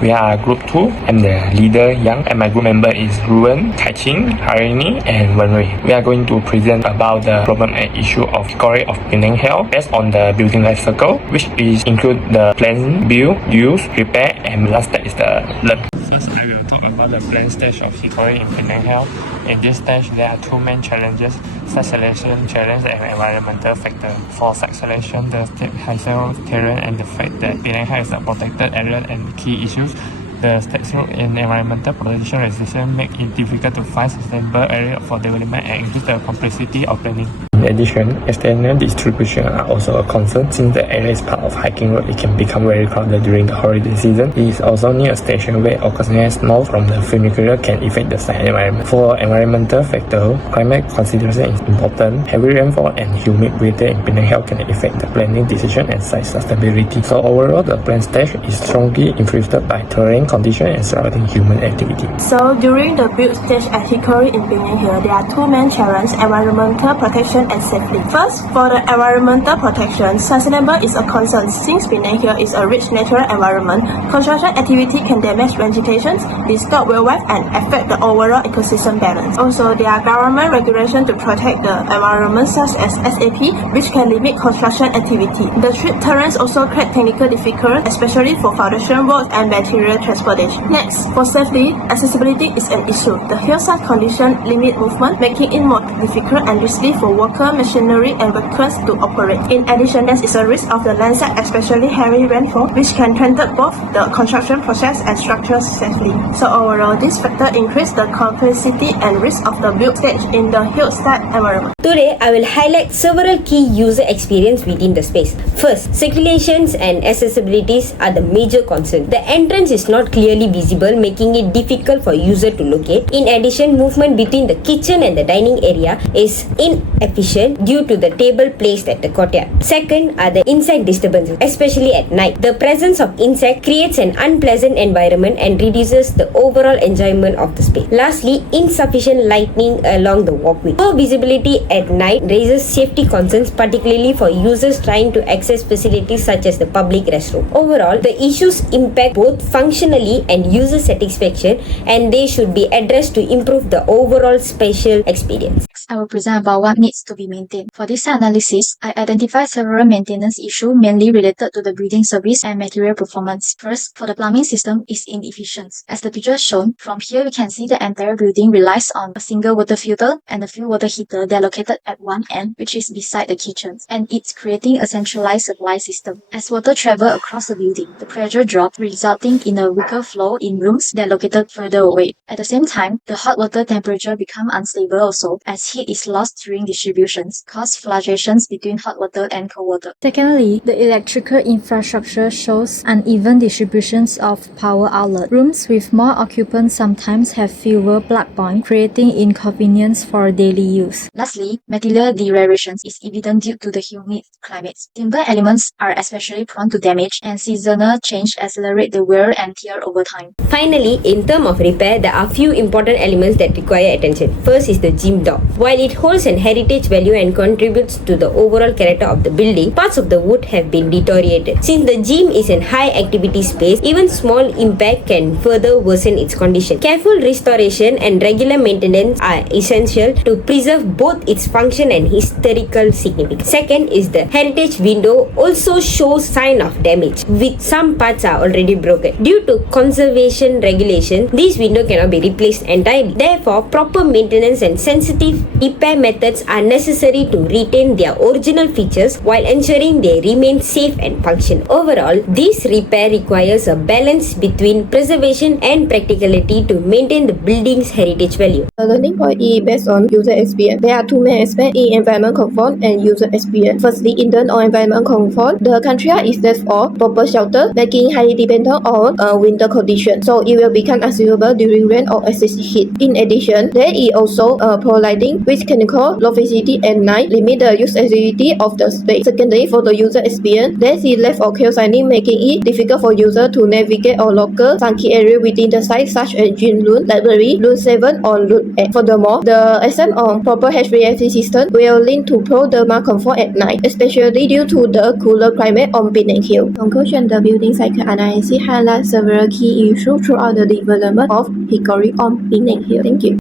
We are Group 2. I'm the leader, Yang, and my group member is Ruan, QING, HARENEE, and Wenwei. We are going to present about the problem and issue of category of Penang health based on the building life cycle, which is include the plan, build, use, repair, and the last step is the learn. First, I will talk about the plan stage of category in Penang health. In this stage, there are two main challenges: site selection challenge and environmental factor. For site selection, the steep hassle terrain and the fact that Penang is a protected area and key issues. The stakes in environmental protection legislation make it difficult to find sustainable area for development and increase the complexity of planning. In addition, external distribution are also a concern since the area is part of hiking road. It can become very crowded during the holiday season. It is also near a station where occasional snow from the funicular can affect the site environment. For environmental factor, climate consideration is important. Heavy rainfall and humid weather in Penang Hill can affect the planning decision and site sustainability. So overall, the plan stage is strongly influenced by terrain condition and surrounding human activity. So during the build stage at Hickory in Penang Hill, there are two main challenges: environmental protection and safety. First, for the environmental protection, sustainable is a concern since Penang Hill is a rich natural environment. Construction activity can damage vegetation, disturb wildlife, and affect the overall ecosystem balance. Also, there are government regulations to protect the environment such as SAP, which can limit construction activity. The steep terrains also create technical difficulties, especially for foundation work and material transportation. Next, for safety, accessibility is an issue. The hillside condition limit movement, making it more difficult and risky for workers, machinery, and vehicles to operate. In addition, there is a risk of the landslide, especially heavy rainfall, which can threaten both the construction process and structures safely. So overall, this factor increase the complexity and risk of the build stage in the hillside environment. Today, I will highlight several key user experience within the space. First, circulations and accessibilities are the major concern. The entrance is not clearly visible, making it difficult for user to locate. In addition, movement between the kitchen and the dining area is inefficient due to the table placed at the courtyard. Second are the insect disturbances, especially at night. The presence of insect creates an unpleasant environment and reduces the overall enjoyment of the space. Lastly, insufficient lighting along the walkway. Poor visibility at night raises safety concerns, particularly for users trying to access facilities such as the public restroom. Overall, the issues impact both functionally and user satisfaction, and they should be addressed to improve the overall spatial experience. I will present about what needs to be maintained. For this analysis, I identified several maintenance issues mainly related to the building service and material performance. First, for the plumbing system is inefficient. As the picture shown, from here we can see the entire building relies on a single water filter and a few water heater that are located at one end, which is beside the kitchen, and it's creating a centralized supply system. As water travels across the building, the pressure drops, resulting in a weaker flow in rooms that are located further away. At the same time, the hot water temperature becomes unstable also, as heat is lost during distributions, cause fluctuations between hot water and cold water. Secondly, the electrical infrastructure shows uneven distributions of power outlet. Rooms with more occupants sometimes have fewer plug points, creating inconvenience for daily use. Lastly, material deterioration is evident due to the humid climate. Timber elements are especially prone to damage, and seasonal change accelerate the wear and tear over time. Finally, in terms of repair, there are few important elements that require attention. First is the gym door. While it holds an heritage value and contributes to the overall character of the building, parts of the wood have been deteriorated. Since the gym is an high activity space, even small impact can further worsen its condition. Careful restoration and regular maintenance are essential to preserve both its function and historical significance. Second is the heritage window also shows sign of damage, with some parts are already broken. Due to conservation regulations, this window cannot be replaced entirely. Therefore, proper maintenance and sensitive repair methods are necessary to retain their original features while ensuring they remain safe and functional. Overall, this repair requires a balance between preservation and practicality to maintain the building's heritage value. The learning point is based on user experience. There are two main aspects in environment comfort and user experience. Firstly, in terms of environment comfort, the country is set for proper shelter, making highly dependent on winter conditions, so it will become unsuitable during rain or excessive heat. In addition, there is also providing with chemical low facility it at night limit the usability of the space. Secondly, for the user experience, there is less or chaos signing, making it difficult for user to navigate or local some key area within the site such as gym room, library, room 7 or room 8. Furthermore, the SM on proper HVAC system will lead to pro thermal comfort at night, especially due to the cooler climate on Penang Hill. Conclusion: the building cycle analysis highlights several key issues throughout the development of Hickory on Penang Hill. Thank you.